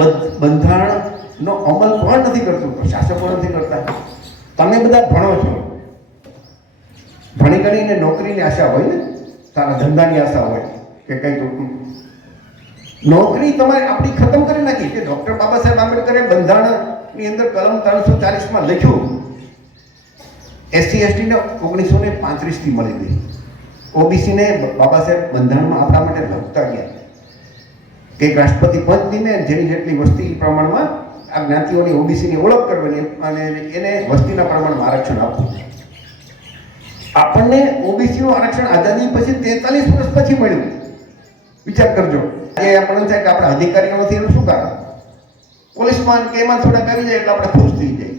બંધ- બંધારણનો અમલ કોણ નથી કરતું? શાસકો નથી કરતા. તમે બધા ભણો છો. ભણી ગણીને નોકરીની આશા હોય ને, તારા ધંધાની આશા હોય કે કંઈક નોકરી તમારે આપણી ખતમ કરી નાખી કે ડૉક્ટર બાબા સાહેબ આંબેડકરે બંધારણની અંદર કલમ ત્રણસો ચાલીસમાં લખ્યું. એસસી, એસટીને ઓગણીસો ને પાંત્રીસથી મળી ગઈ. ઓબીસીને બાબા સાહેબ બંધારણમાં આપણા માટે લખતા ગયા. એક રાષ્ટ્રપતિ પદ દીને જેની જેટલી વસ્તી પ્રમાણમાં આ જ્ઞાતિઓની ઓબીસીની ઓળખ કરવાની અને એને વસ્તીના પ્રમાણમાં આરક્ષણ આપવું. આપણને ઓબીસીનું આરક્ષણ આઝાદી પછી તેતાલીસ વર્ષ પછી મળ્યું. વિચાર કરજો. એ આપણને થાય કે આપણે અધિકારીઓ નથી એનું શું કારણ? પોલીસમાં કે એમાં થોડાક આવી જાય એટલે આપણે ખુશ થઈ જાય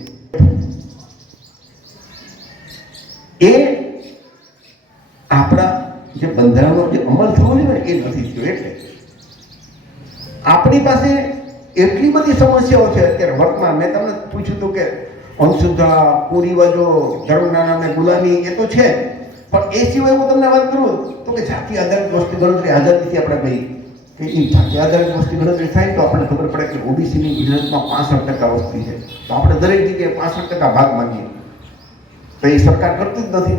એ આપણા જે બંધારણનો જે અમલ થવો જોઈએ ને એ નથી થયો એટલે આપણી પાસે એટલી બધી સમસ્યાઓ છે અત્યારે વર્તમાન. મેં તમને પૂછ્યું હતું કે અંશુદ્ધા કુરિવાજો ધર્મના નામે ગુલામી એ તો છે પણ એ સિવાય હું તમને વાત કરું તો કે જાતિ આધારિત વસ્તી ગણતરી આઝાદીથી આપણે કહી કે એ જાતિ આધારિત વસ્તી ગણતરી થાય તો આપણને ખબર પડે કે ઓબીસીની ગુજરાતમાં પાસઠ ટકા વસ્તી છે. તો આપણે દરેક જગ્યાએ પાસઠ ટકા ભાગ માંગીએ. તો એ સરકાર કરતી જ નથી.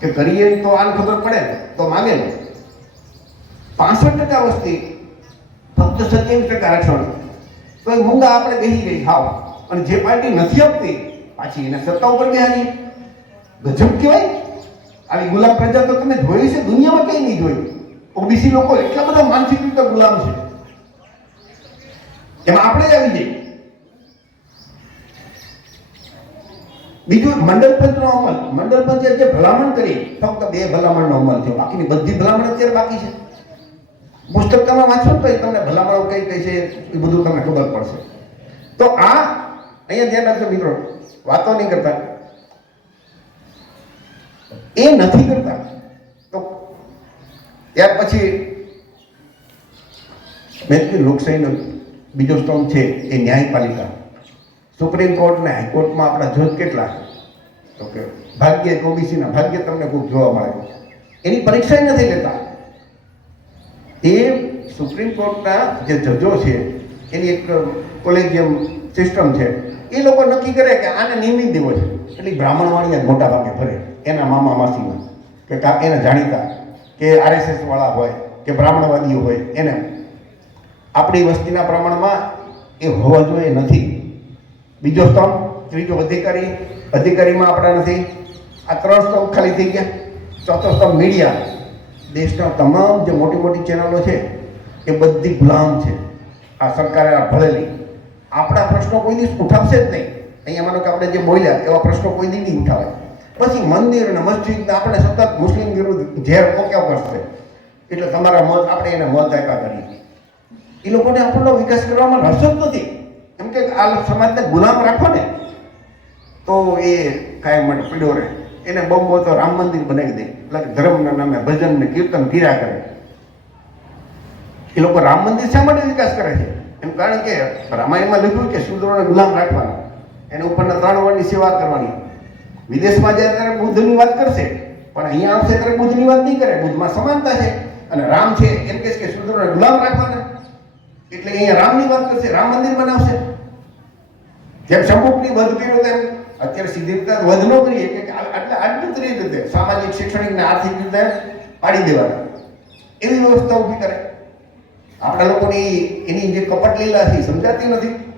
કે કરીએ તો આને ખબર પડે તો માગે ને. પાસઠ ટકા વસ્તી ફક્ત સત્યાવીસ ટકા આરક્ષણ તો એ આપણે બેસી ગઈ, હાવ. અને જે પાર્ટી નથી આપતી, પાછી એને સત્તા ઉપર બેહારી ગજબ કહેવાય. આવી ગુલામ પ્રજા તો તમે જોયું છે, દુનિયામાં કઈ નહીં જોઈ ઓબીસી લોકો એટલા બધા માનસિક રીતે ગુલામ છે. એમાં આપણે જ આવી જઈએ. બીજું મંડળ પંચનો અમલ. મંડળ પંચે જે ભલામણ કરી, ફક્ત બે ભલામણનો અમલ થયો. બાકીની બધી ભલામણ અત્યારે બાકી છે. પુસ્તક તમે વાંચો તો એ તમને ભલામણો કઈ કઈ છે એ બધું તમને ખબર પડશે. તો આ અહીંયા ધ્યાન રાખજો મિત્રો, વાતો નહીં કરતા. એ નથી કરતા. તો ત્યાર પછી મેં લોકશાહીનો બીજો સ્ટોન છે એ ન્યાયપાલિકા. સુપ્રીમ કોર્ટ ને હાઈકોર્ટમાં આપણા જજ કેટલા? તો કે ભાગ્ય ઓબીસીના ભાગ્ય તમને ખૂબ જોવા મળે. એની પરીક્ષા નથી લેતા. એ સુપ્રીમ કોર્ટના જે જજો છે, એની એક કોલેજિયમ સિસ્ટમ છે, એ લોકો નક્કી કરે કે આને નિયમિત દેવો છે. એટલે બ્રાહ્મણવાળીયા મોટા ભાગે ભરે, એના મામા માસીમાં કે કા એના જાણીતા, કે આરએસએસવાળા હોય, કે બ્રાહ્મણવાદીઓ હોય, એને. આપણી વસ્તીના પ્રમાણમાં એ હોવા જોઈએ નથી. બીજો સ્તંભ, ત્રીજો અધિકારી, અધિકારીમાં આપણા નથી. આ ત્રણ સ્તંભ ખાલી થઈ ગયા. ચોથો સ્તંભ મીડિયા દેશના તમામ જે મોટી મોટી ચેનલો છે, એ બધી ગુલામ છે. આ સરકારે આ ભળેલી આપણા પ્રશ્નો કોઈ દિવસ ઉઠાવશે જ નહીં. અહીંયા માનો કે આપણે જે બોલ્યા, એવા પ્રશ્નો કોઈ દી નહીં ઉઠાવે. પછી મંદિર અને મસ્જિદ આપણે સતત મુસ્લિમ વિરુદ્ધ ઝેર પોક્યા કરશે એટલે તમારા મત, આપણે એને મત આપ્યા કરીએ. એ લોકોને આપણો વિકાસ કરવામાં રસ જ નથી. એમ કે આ સમાજને ગુલામ રાખો ને. તો એ કાંઈ માટે પીડો રહે. એને બહુ બહુ રામ મંદિર બનાવી દે. એટલે ધર્મના નામે ભજન ને કીર્તન કર્યા કરે. એ લોકો રામ મંદિર શા માટે વિકાસ કરે છે? એમ કારણ કે રામાયણમાં લખ્યું કે શુદ્રોને ગુલામ રાખવાના. એને ઉપરના ત્રણ વર્ણની સેવા કરવાની. વિદેશમાં જાય ત્યારે બુદ્ધની વાત કરશે, પણ અહીંયા આવશે ત્યારે બુદ્ધની વાત નહીં કરે. બુદ્ધમાં સમાનતા છે અને રામ છે, એમ કહેશે કે શુદ્રોને ગુલામ રાખવાના. એટલે અહીંયા રામની વાત કરશે, રામ મંદિર બનાવશે. જેમ શંભુકની વધ કર્યો તેમ, અત્યારે સીધી રીતે વધ ન કરીએ કે આટલે આટલી રીતે સામાજિક શૈક્ષણિક ને આર્થિક રીતે પાડી દેવાના. એવી વ્યવસ્થા ઊભી કરે. આપણા લોકોની એની જે કપટ લીલા છે, એ સમજાતી નથી.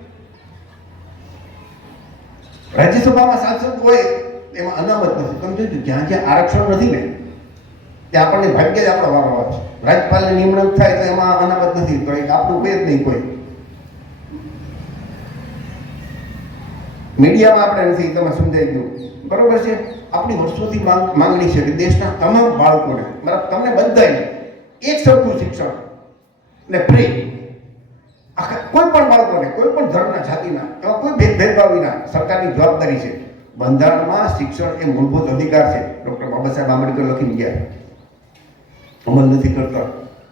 રાજ્યસભામાં સાંસદ હોય, એમાં અનામત નથી. તમે જોજો, જ્યાં જ્યાં આરક્ષણ નથી ને, ત્યાં આપણને ભાગ્ય જ આપણો વારો છે. રાજ્યપાલની નિમણૂક થાય તો એમાં અનામત નથી, તો એક આપણું કોઈ જ નહીં કોઈ. મીડિયામાં આપણે નથી, તમે સમજાઈ ગયું. બરોબર છે? આપણી વર્ષોથી માંગ, માંગણી છે કે દેશના તમામ બાળકોને મતલબ તમને બધાને એક સરખું શિક્ષણ ને ફ્રી આખા કોઈ પણ બાળકોને કોઈ પણ ધર્મના, જાતિના, એવા કોઈ ભેદ, ભેદભાવ વિના સરકારની જવાબદારી છે. બંધારણમાં શિક્ષણ એ મૂળભૂત અધિકાર છે. ડૉક્ટર બાબા સાહેબ આંબેડકર લખીને ગયા. અમલ નથી કરતા.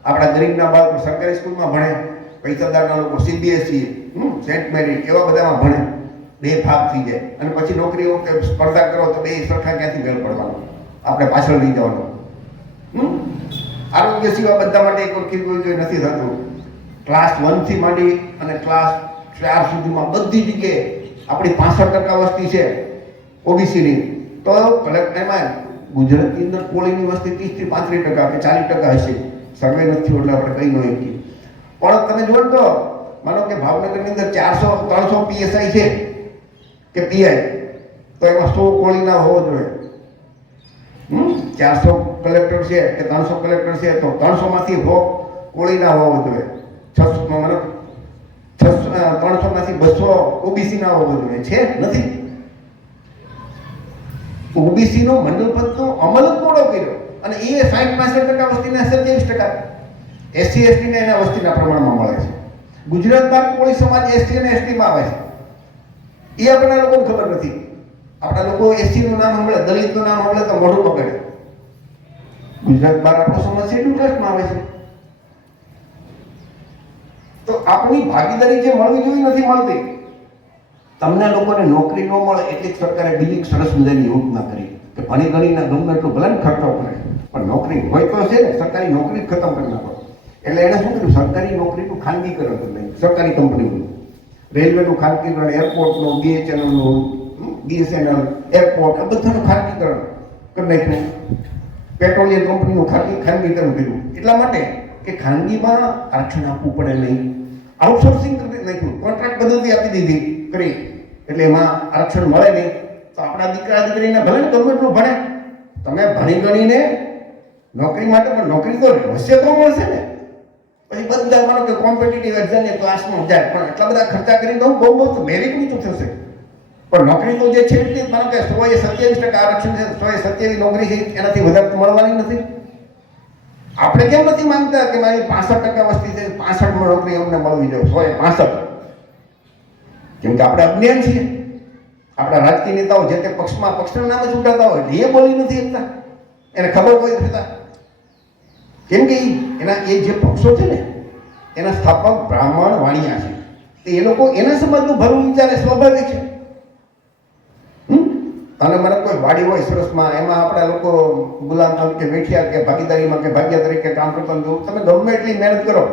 આપણા ગરીબના બાળકો સરકારી સ્કૂલમાં ભણે, પૈસાદારના લોકો સીબીએસસી સેન્ટ મેરી, એવા બધામાં ભણે. બે ભાગ થઈ જાય. અને પછી નોકરી વખતે સ્પર્ધા કરો તો બે સરખા ક્યાંથી મેળ પડવાનો? આપણે પાછળ લઈ જવાનો. આરોગ્ય સેવા બધા માટે એક વખત જોઈએ નથી થતું. ક્લાસ વનથી માંડી અને ક્લાસ ચાર સુધીમાં બધી જગ્યાએ આપણી પાસઠ ટકા વસ્તી છે ઓબીસીની તો કલેક્ટરમાં ગુજરાતની અંદર કોળીની વસ્તી ત્રીસથી પાંત્રીસ ટકા કે ચાલીસ ટકા હશે. સર્વે નથી એટલે આપણે કહી ન શકીએ પણ તમે જુઓ તો માનો કે ભાવનગરની અંદર ચારસો, ત્રણસો પીએસઆઈ છે. કે પીઆઈ. તો એમાં સો કોળીના હોવો જોઈએ. ચારસો કલેક્ટર છે કે ત્રણસો કલેક્ટર છે તો ત્રણસોમાંથી કોળી ના હોવો જોઈએ. છસો મતલબ છસો ત્રણસોમાંથી બસો ઓબીસી ના હોવો જોઈએ. છે? નથી. ઓબીસીનો મંડળ પદનો અમલ જ મોડો કર્યો. અને એ સાઠ પાસઠ ટકા વસ્તીના સત્યાવીસ ટકા. એસસી, એસટીને એના વસ્તીના પ્રમાણમાં મળે છે. ગુજરાતમાં કોળી સમાજ એસટી અને એસટીમાં આવે છે. એ આપણા લોકોને ખબર નથી. આપણા લોકો એસટી નું નામ સાંભળે, દલિતનું નામ સાંભળે તો મોઢું પકડે. ગુજરાત બહાર આપણો સમાજ શેડ્યુલ કાસ્ટમાં આવે છે. તો આપણી ભાગીદારી જે મળવી જોઈએ નથી મળતી. તમને લોકોને નોકરી ન મળે એટલી સરકારે બીજી સરસ મજાની યોજના કરી કે ભણી ગણીને ગમે એટલું ભલે ખર્ચો કરે, પણ નોકરી હોય તો છે ને સરકારી નોકરી જ ખતમ કરી નાખો. એટલે એને શું કર્યું? સરકારી નોકરીનું ખાનગીકરણ કરી નાખ્યું. સરકારી કંપનીનું રેલવેનું ખાનગીકરણ, એરપોર્ટનું, બીએચએનએલનું બીએસએનએલ, એરપોર્ટ, આ બધાનું ખાનગીકરણ કરી નાખ્યું. પેટ્રોલિયમ કંપનીનું ખાનગી, ખાનગીકરણ કર્યું. એટલા માટે કે ખાનગીમાં આરક્ષણ આપવું પડે નહીં. આઉટસોર્સિંગ કરી નાખ્યું. કોન્ટ્રાક્ટ પદ્ધતિ આપી દીધી. કરી. એટલે એમાં આરક્ષણ મળે નહીં. તો આપણા દીકરા દીકરીને ભલે ને ગમે ભણે. તમે ભણી ગણીને નોકરી માટે પણ નોકરી તો હશે તો મળશે ને. પછી બધા માનો કે કોમ્પિટિટિવ એક્ઝામની ક્લાસમાં જાય. પણ એટલા બધા ખર્ચા કરીને તો બહુ બહુ મેરિટ તો થશે. પણ નોકરી તો જે છે એટલી માનો કે સો એ સત્યાવીસ ટકા આરક્ષણ છે, સો એ સત્યાવીસ નોકરી છે, એનાથી વધારે મળવાની નથી. આપણે કેમ નથી માંગતા કે મારી પાસઠ ટકા વસ્તી છે પાસઠ નોકરી અમને મળવી જોઈએ, સો એ પાસઠ. કેમ કે આપણે અજ્ઞાન છીએ. આપણા રાજકીય નેતાઓ જે તે પક્ષમાં, પક્ષના નામે ચૂંટાતા હોય, એ બોલી નથી શકતા. એને ખબર હોય છતાં કેમ કે એના એ જે પક્ષો છે ને, એના સ્થાપક બ્રાહ્મણ વાણિયા છે. તો એ લોકો એના સમાજનું ભરવું વિચારે, સ્વાભાવિક છે? અને મને કોઈ વાડી હોય સરસમાં, એમાં આપણા લોકો ગુલામ તરીકે વેઠિયા કે ભાગીદારીમાં કે ભાગ્યા તરીકે કામ કરતા જોવું તમે ગમે એટલી મહેનત કરો.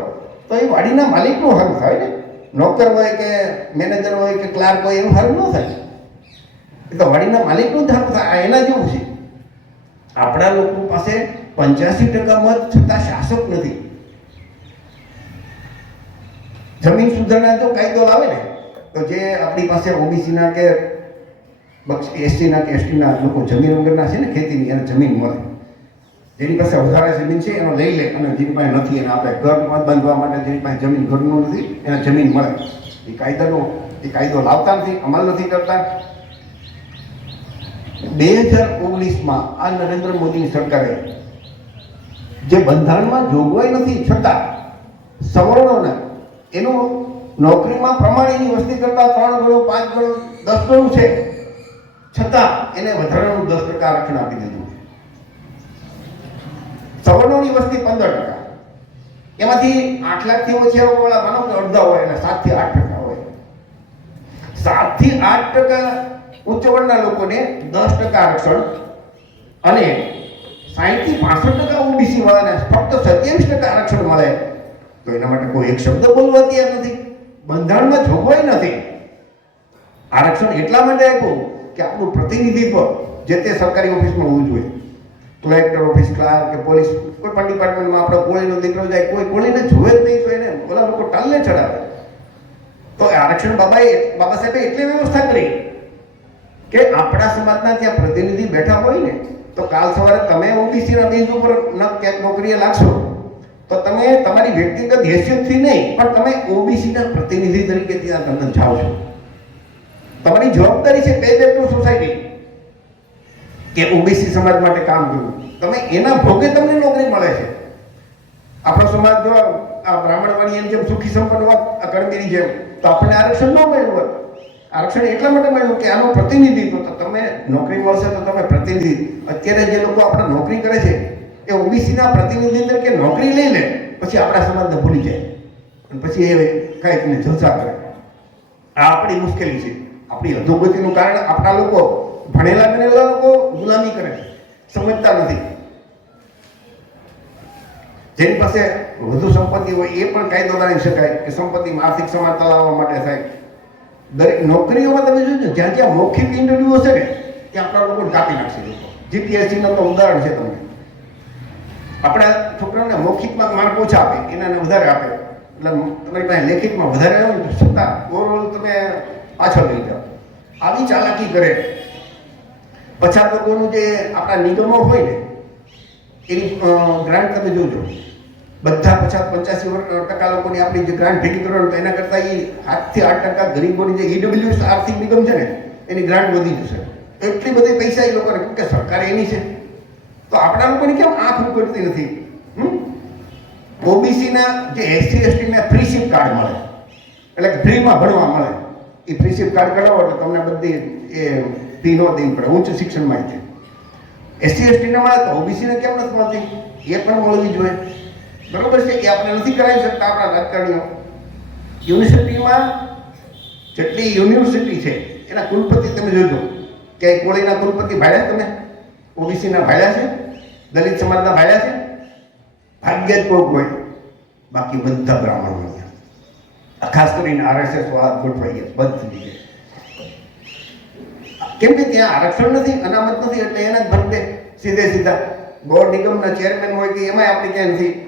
તો એ વાડીના માલિકનું હક થાય ને. નોકર હોય કે મેનેજર હોય કે ક્લાર્ક હોય એનું હક ન થાય. એ તો વાડીના માલિકનું જ હક થાય. એના જેવું છે. આપણા લોકો પાસે પંચ્યાસી ટકા મત છતાં શાસક નથી. જમીન સુધારણા તો કાયદો આવે ને, તો જે આપણી પાસે ઓબીસીના કે એસટીના કે એસટીના લોકો જમીન વગરના છે ને ખેતીની, એને જમીન મળે. જેની પાસે વધારે જમીન છે, એનો લઈ લે અને જેની પાસે નથી, એને આપે ઘર બાંધવા માટે જેની પાસે જમીન ઘરનું નથી, એને જમીન મળે. એ કાયદાનો એ કાયદો લાવતા નથી, અમલ નથી કરતા. બે હજાર ઓગણીસમાં આ નરેન્દ્ર મોદીની સરકારે જે બંધારણમાં જોગવાઈ નથી છતાં સવર્ણોને એનું નોકરીમાં પ્રમાણેની વસ્તી કરતા ત્રણ ગણું, પાંચ ગણું, દસ ગણું છે. છતાં એને વધારાનું દસ ટકા આરક્ષણ આપી દીધું સવર્ણોની વસ્તી પંદર ટકા. એમાંથી આઠ લાખથી ઓછી વાળા માનો કે અડધા હોય અને સાતથી આઠ ટકા હોય. સાતથી આઠ ટકા ઉચ્ચ વર્ગના લોકોને દસ ટકા આરક્ષણ અને સાહીઠથી પાસઠ ટકા ઓબીસી વાળાને ફક્ત સત્યાવીસ ટકા આરક્ષણ મળે, તો એના માટે કોઈ એક શબ્દ બોલવા તૈયાર નથી. બંધારણમાં જોગવાઈ નથી. આરક્ષણ એટલા માટે આપ્યું કે આપણું પ્રતિનિધિત્વ જે તે સરકારી ઓફિસમાં હોવું જોઈએ. કલેક્ટર, ઓફિસ ક્લાર્ક કે પોલીસ, કોઈ પણ ડિપાર્ટમેન્ટમાં આપણો કોળીનો દીકરો જાય, કોઈ કોળીને જોવે જ નહીં તો એને ઓલા લોકો ટાલને ચડાવે. તો આરક્ષણ બાબાએ, બાબા સાહેબે એટલી વ્યવસ્થા કરી કે આપણા સમાજના ત્યાં પ્રતિનિધિ બેઠા હોય ને, તો કાલ સવારે તમે ઓબીસીના બેઝ ઉપર ન ક્યાંક નોકરીએ લાગશો. તો તમે તમારી વ્યક્તિગત હેસિયતથી નહીં, પણ તમે ઓબીસીના પ્રતિનિધિ તરીકે ત્યાં તમે જાઓ છો. તમારી જવાબદારી છે પે બેક ટુ સોસાયટી કે ઓબીસી સમાજ માટે કામ કરવું. તમે એના ભોગે તમને નોકરી મળે છે. આપણો સમાજ જો આ બ્રાહ્મણવાળી એમ જેમ સુખી સંપન્ન હોત, આ જેમ, તો આપણને આરક્ષણ ન મળ્યું હોત. આરક્ષણ એટલા માટે મળ્યું કે આનો પ્રતિનિધિત્વ, તો તમે નોકરી મળશે તો તમે પ્રતિનિધિ. અત્યારે જે લોકો આપણે નોકરી કરે છે, એ ઓબીસીના પ્રતિનિધિ તરીકે નોકરી લઈ લે, પછી આપણા સમાજને ભૂલી જાય. અને પછી એ કાંઈક જલસા કરે. આ આપણી મુશ્કેલી છે. આપણી અધોગતિનું કારણ આપણા લોકો, ભણેલા ગણેલા લોકો ગુલામી કરે છે. સમજતા નથી. જેની પાસે વધુ સંપત્તિ હોય એ પણ કાયદો બનાવી શકાય કે સંપત્તિમાં આર્થિક સમાનતા લાવવા માટે થાય. દરેક નોકરીઓમાં તમે જોજો, જ્યાં જ્યાં મૌખિક ઇન્ટરવ્યુ હશે ને, ત્યાં આપણા લોકોને કાપી નાખશે લોકો. જીપીએસસીના તો ઉદાહરણ છે તમને. આપણા છોકરાઓને મૌખિકમાં માર્ક ઓછા આપે એના વધારે આપે. એટલે તમારી પાસે લેખિતમાં વધારે આવે ને છતાં ઓવરઓલ તમે પાછળ લઈ જાઓ. આવી ચાલાકી કરે. પછાત વર્ગોનું જે આપણા નિગમો હોય ને, એની ગ્રાન્ટ તમે જોજો. બધા પચાસ પંચ્યાસી ટકા લોકોની આપણી જે ગ્રાન્ટ ભેગી કરવાનું તો એના કરતાં એ આઠથી આઠ ટકા ગરીબોની જે ઈડબ્લ્યુએસ આર્થિક નિગમ છે ને, એની ગ્રાન્ટ વધી જશે. એટલી બધી પૈસા એ લોકોને કે સરકાર એની છે. તો આપણા લોકોની કેમ આંખ ઉગડતી નથી? ઓબીસીના જે એસસી, એસટીને ફ્રીશીપ કાર્ડ મળે. એટલે ફ્રીમાં ભણવા મળે. એ ફ્રીશીપ કાર્ડ કઢાવો એટલે તમને બધી એ ફી ન દેવી પડે. ઉચ્ચ શિક્ષણમાં છે એસસી, એસટીને મળે તો ઓબીસીને કેમ નથી મળતી? એ પણ મળવી જોઈએ. બરોબર છે એ આપણે નથી કરાવી શકતા આપણા રાજકારણીઓ યુનિવર્સિટીમાં જેટલી યુનિવર્સિટી છે, એના કુલપતિ તમે જોજો. કે કોળીના કુલપતિ ભાડ્યા તમે? ઓબીસીના ભાડ્યા છે? દલિત સમાજના ભાડ્યા છે? ભાગ્ય જ કોક હોય. બાકી બધા બ્રાહ્મણો હોય આ ખાસ કરીને આરએસએસ વાળા ગોઠવાઈ ગયા. બધી જગ્યાએ કેમ કે ત્યાં આરક્ષણ નથી, અનામત નથી, એટલે એને જ ભરી દે સીધે સીધા. બોર્ડ નિગમના ચેરમેન હોય કે એમાંય આપણે ક્યાંય નથી.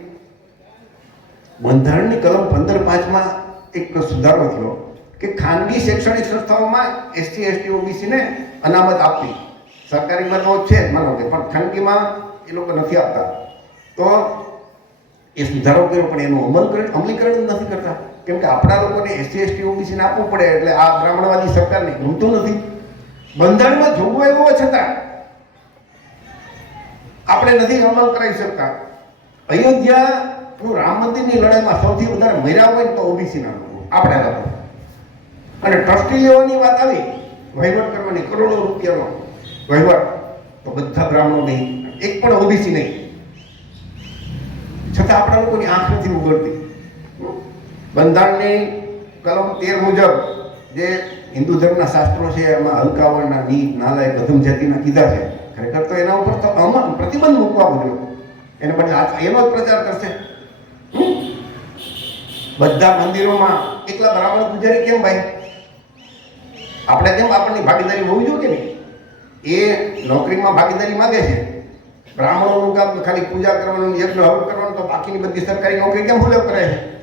બંધારણની કલમ પંદર પાંચમાં એક સુધારો થયો કે ખાનગી શૈક્ષણિક સંસ્થાઓમાં એસટી એસટી, ઓબીસીને અનામત આપવી. સરકારીમાં તો છે જ માનો કે, પણ ખાનગીમાં એ લોકો નથી આપતા. તો એ સુધારો કર્યો, પણ એનું અમલકરણ અમલીકરણ નથી કરતા. કેમ કે આપણા લોકોને એસટી એસટી, ઓબીસીને આપવું પડે એટલે આ બ્રાહ્મણવાદી સરકારને ગમતું નથી. બંધારણમાં જોગવાઈ હોવા છતાં આપણે નથી અમલ કરાવી શકતા. અયોધ્યાનું રામ મંદિરની લડાઈમાં સૌથી વધારે મર્યા હોય ને તો ઓબીસીના લોકો. આપણે લોકો અને ટ્રસ્ટી લેવાની વાત આવી, વહીવટ કરવાની કરોડો રૂપિયાનો વહીવટ, તો બધા બ્રાહ્મણો નહીં, એક પણ ઓબીસી નહીં. છતાં આપણા લોકોની આંખ નથી ઉગડતી. બંધારણની કલમ તેર મુજબ જે હિન્દુ ધર્મના શાસ્ત્રો છે, એમાં હલકાવરના નીત નાલાયક બધું જાતિના કીધા છે. ખરેખર તો એના ઉપર તો અમન, પ્રતિબંધ મૂકવા જોઈએ એને બદલે એનો જ પ્રચાર કરશે. બધા મંદિરોમાં એકલા બ્રાહ્મણ પૂજારી કેમ ભાઈ? આપણે કેમ આપણની ભાગીદારી હોવી જોઈએ કે નહીં? એ નોકરીમાં ભાગીદારી માંગે છે. બ્રાહ્મણોનું કામ ખાલી પૂજા કરવાનું, યજ્ઞ હવ કરવાનું, તો બાકીની બધી સરકારી નોકરી કેમ ફૂલે કરે છે?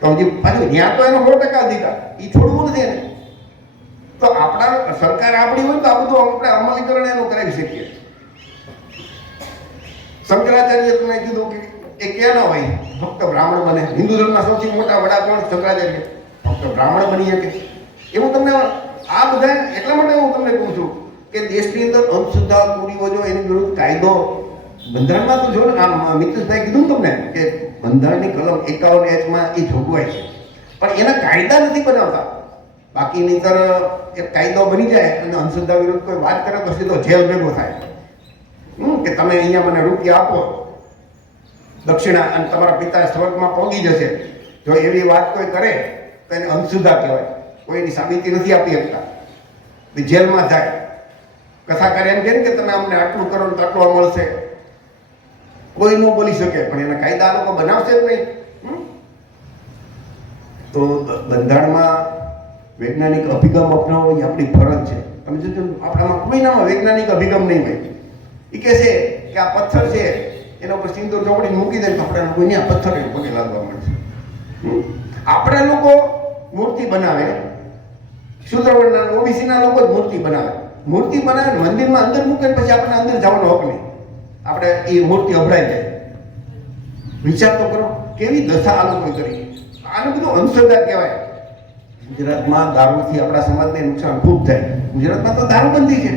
તો હજી પાછું ત્યાં તો એનો સો ટકા અધિકાર એ છોડવું નથી એને. તો આપણા સરકાર આપણી હોય તો આ બધું આપણે અમલીકરણ એનું કરાવી શકીએ. શંકરાચાર્ય તમે કીધું કે એ ક્યાં ના હોય ફક્ત બ્રાહ્મણ બને. હિન્દુ ધર્મના સૌથી મોટા વડા કોણ શંકરાચાર્ય. ફક્ત બ્રાહ્મણ બની શકે. એવું તમને આ બધા એટલા માટે હું તમને કહું છું કે દેશની અંદર અંધશ્રદ્ધા કુરીવજો એની વિરુદ્ધ કાયદો બંધારણમાં તો જો ને, આમ મિત્રભાઈ કીધું તમને કે બંધારણની કલમ એકાવન એચમાં એ જોગવાઈ છે. પણ એના કાયદા નથી બનાવતા. બાકી નહીતર એક કાયદો બની જાય અને અંધશ્રદ્ધા વિરુદ્ધ કોઈ વાત કરે તો સીધો જેલ ભેગો થાય. કે તમે અહીંયા મને રૂપિયા આપો. દક્ષિણા અને તમારા પિતા સ્વર્ગમાં પહોંચી જશે. જો એવી વાત કોઈ કરે, તો એને અંધશ્રદ્ધા કહેવાય. કોઈની સાબિતી નથી આપી શકતા. જેલમાં જાય. કથાકાર એમ કહે ને કે તમે અમને આટલું કરો તો આટલું મળશે. કોઈ ન બોલી શકે, પણ એના કાયદા લોકો બનાવશે જ નહીં? તો બંધારણમાં વૈજ્ઞાનિક અભિગમ અપનાવવો એ આપણી ફરજ છે. તમે જોજો, આપણામાં કોઈનામાં વૈજ્ઞાનિક અભિગમ નહીં હોય. એ કહે છે કે આ પથ્થર છે એના ઉપર સિંદૂર ચોપડી મૂકી દે આપણે લોકો અહીંયા પથ્થર પગે લાગવા મળશે? આપણા લોકો મૂર્તિ બનાવે શુદ્રવર્ણના ઓબીસીના લોકો જ મૂર્તિ બનાવે. મૂર્તિ બનાવે મંદિરમાં અંદર મૂકે પછી આપણે અંદર જવાનો હક નહીં. આપણે એ મૂર્તિ અભડાઈ જાય. વિચાર તો કરો, કેવી દશા આ લોકો કરી. આનું બધું અંધશ્રદ્ધા કહેવાય. ગુજરાતમાં દારૂથી આપણા સમાજને નુકસાન ખૂબ થાય. ગુજરાતમાં તો દારૂબંધી છે.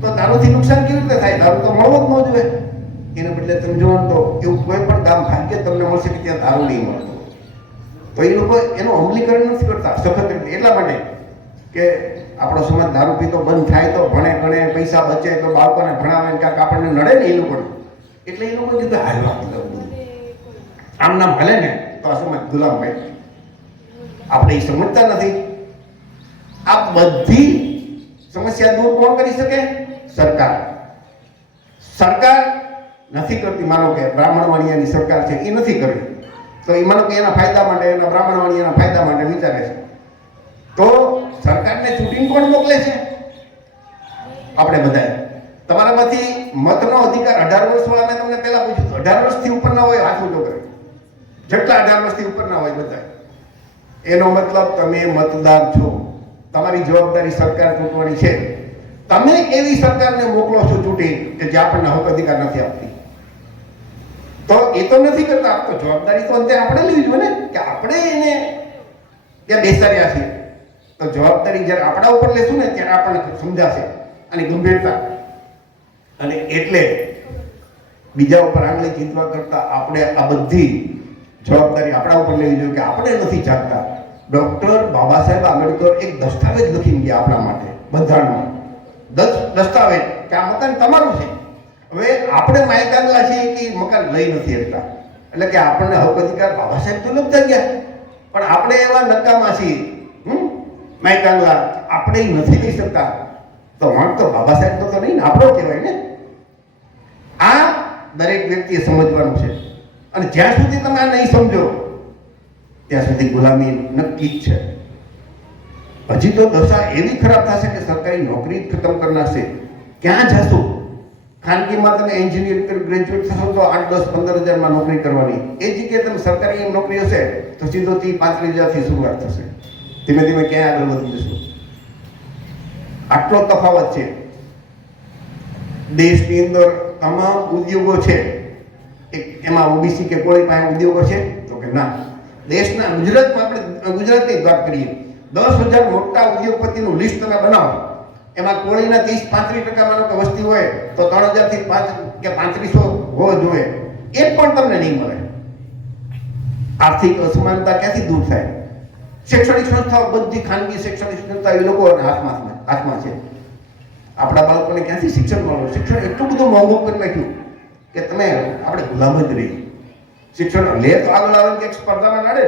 તો દારૂથી નુકસાન કેવી રીતે થાય? દારૂ તો મળવો જ ન જોઈએ. એના બદલે તમે જુઓ તો એવું કોઈ પણ ગામ ભાગ્ય તમને મળશે કે ત્યાં દારૂ નહીં મળતો. તો એ લોકો એનું અમલીકરણ નથી કરતા, સખત રીતે. એટલા માટે કે આપણો સમાજ દારૂ પીતો બંધ થાય તો ભણે ગણે, પૈસા બચે તો બાળકોને ભણાવે ને કાંઈક આપણને નડે ને એ લોકોને. એટલે એ લોકો કીધું હાલવા આમ નામ ભલે ને તો આ સમાજ ગુલામ ભાઈ આપણે એ સમજતા નથી. આ બધી સમસ્યા દૂર કોણ કરી શકે? સરકાર. સરકાર નથી કરતી માનો કે બ્રાહ્મણ વાણિયાની સરકાર છે એ નથી કરી તો એ માનો કે એના ફાયદા માટે, એના બ્રાહ્મણ વાણિયાના ફાયદા માટે વિચારે છે. તો સરકારને ચૂંટીને કોણ મોકલે છે? આપણે બધાએ. તમારામાંથી મતનો અધિકાર અઢાર વર્ષ વાળા મેં તમને પહેલા પૂછ્યું અઢાર વર્ષથી ઉપરના હોય, હાથ ઊંચો કરે. જેટલા અઢાર વર્ષથી ઉપરના હોય બધા એનો મતલબ તમે મતદાર છો. તમારી જવાબદારી સરકાર ચૂંટવાની છે. તમે એવી સરકારને મોકલો છો ચૂંટી, કે જે આપણને હક અધિકાર નથી આપતી? તો એ તો નથી કરતા. તો જવાબદારી તો અંતે આપણે લેવી જોઈએ ને, કે આપણે એને ત્યાં બેસાડ્યા છીએ તો જવાબદારી જ્યારે આપણા ઉપર લેશું ને, ત્યારે આપણને સમજાશે અને ગંભીરતા. અને એટલે બીજા ઉપર આંગળી ચીંધવા કરતા આપણે આ બધી જવાબદારી આપણા ઉપર લેવી જોઈએ કે આપણે નથી જાગતા. ડોક્ટર બાબા સાહેબ આંબેડકર એક દસ્તાવેજ લખીને ગયા આપણા માટે, બંધારણમાં. દસ દસ્તાવેજ, કે આ મકાન તમારું છે. આપણે માયકાંગલા છીએ કે મકાન લઈ નથી શકતા. એટલે કે આપણને હક અધિકાર બાબા સાહેબ તો લખતા ગયા પણ આપણે એવા નકામા છીએ, હમ? માયકાંગલા આપણે નથી લઈ શકતા. તો વાંક તો બાબા સાહેબ તો નહીં આપણો કહેવાય ને. આ દરેક વ્યક્તિએ સમજવાનું છે. અને જ્યાં સુધી તમે આ નહીં સમજો, ત્યાં સુધી ગુલામી નક્કી જ છે. હજી તો દશા એવી ખરાબ થશે કે સરકારી નોકરી ખતમ કરનાર છે. ક્યાં જશો? ખાનગીમાં તમે એન્જિનિયર ગ્રેજ્યુએટ થશો તો આઠ, દસ, પંદર હજારમાં નોકરી કરવાની. એ જગ્યાએ તમે સરકારી નોકરી હશે તો સીધો થી પાંત્રીસ હજારથી શરૂઆત થશે. ધીમે ધીમે ક્યાં આગળ વધી જશું. આટલો તફાવત છે. દેશની અંદર તમામ ઉદ્યોગો છે. એમાં ઓબીસી કે કોઈ પાસે ઉદ્યોગો છે? તો કે ના. દેશના ગુજરાતમાં આપણે ગુજરાતની વાત કરીએ. દસ હજાર મોટા ઉદ્યોગપતિનું લિસ્ટ તમે બનાવો. એમાં કોળીના ત્રીસ પાંત્રીસ ટકા માનો કે વસ્તી હોય, તો ત્રણ હજારથી પાંચ કે પાંત્રીસો હોવો જોઈએ એ પણ તમને નહીં મળે. આર્થિક અસમાનતા ક્યાંથી દૂર થાય? શૈક્ષણિક સંસ્થાઓ બધી ખાનગી શૈક્ષણિક સંસ્થા એ લોકોના હાથમાં હાથમાં છે. આપણા બાળકોને ક્યાંથી શિક્ષણ મળવાનું? શિક્ષણ એટલું બધું મોંઘું કરી નાખ્યું કે તમે, આપણે ગુલામ જ રહી શિક્ષણ લે તો આગળ આવે કે સ્પર્ધામાં લડે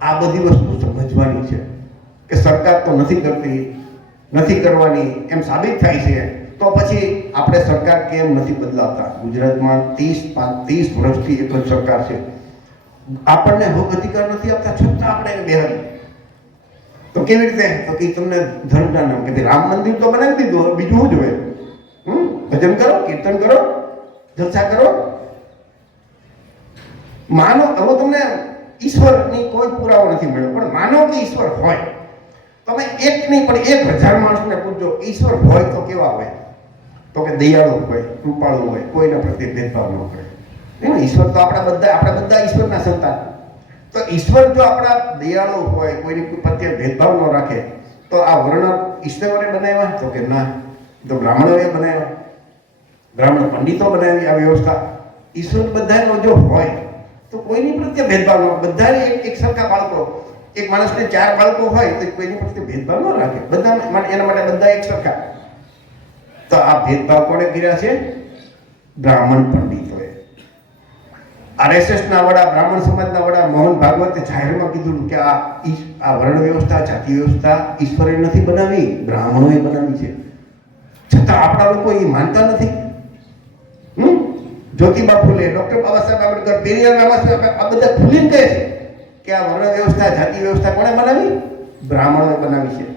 આ બધી વસ્તુ સમજવાની છે કે સરકાર તો નથી કરતી. નથી કરવાની એમ સાબિત થાય છે, તો પછી આપણે સરકાર કેમ નથી બદલાવતા? ગુજરાતમાં ત્રીસ ત્રીસ વર્ષથી એક જ સરકાર છે. આપણને હક અધિકાર નથી આપતા, છતાં આપણે એને બેહાડી. તો કેવી રીતે? તો કે તમને ધર્મના નામ, કે રામ મંદિર તો બનાવી દીધું બીજું શું જોઈએ હમ? ભજન કરો, કીર્તન કરો, જલસા કરો. માનો, હવે તમને ઈશ્વરની કોઈ પુરાવો નથી મળ્યો, પણ માનો કે ઈશ્વર હોય. તમે એક નહીં, પણ એક હજાર માણસને પૂછજો ઈશ્વર હોય તો કેવા હોય? તો કે દયાળુ હોય કૃપાળુ હોય, કોઈના પ્રત્યે ભેદભાવ ન કરે. એમ ઈશ્વર તો આપણા બધા આપણા બધા ઈશ્વરના સંતાન. તો ઈશ્વર જો આપણા દયાળુ હોય, કોઈની પ્રત્યે ભેદભાવ ન રાખે, તો આ વર્ણ ઈશ્વરે બનાવ્યા? તો કે ના. તો બ્રાહ્મણોએ બનાવ્યા. બ્રાહ્મણ પંડિતો બનાવી આ વ્યવસ્થા. ઈશ્વર બધાનો જો હોય, તો કોઈની પ્રત્યે ભેદભાવ ન બધાને એક એક સરખા બાળકો. એક માણસને ચાર બાળકો હોય તો કોઈની પ્રત્યે ભેદભાવ ન રાખે. બધા એના માટે બધા એક સરખા. તો આ ભેદભાવ કોણે કર્યા છે? બ્રાહ્મણ પંડિતોએ. આરએસએસ ના વડા, બ્રાહ્મણ સમાજના વડા મોહન ભાગવતે જાહેરમાં કીધું કે આ આ વર્ણ વ્યવસ્થા જાતિ વ્યવસ્થા ઈશ્વરે નથી બનાવી, બ્રાહ્મણોએ બનાવી છે. છતાં આપણા લોકો એ માનતા નથી. જ્યોતિબા ફૂલે, ડોક્ટર બાબા સાહેબ આંબેડકર પેરિયાર બાબા સાહેબ આ બધા ખુલીને કહે છે. કે આ વર્ણ વ્યવસ્થા જાતિ વ્યવસ્થા કોણે બનાવી? બ્રાહ્મણોએ બનાવી છે.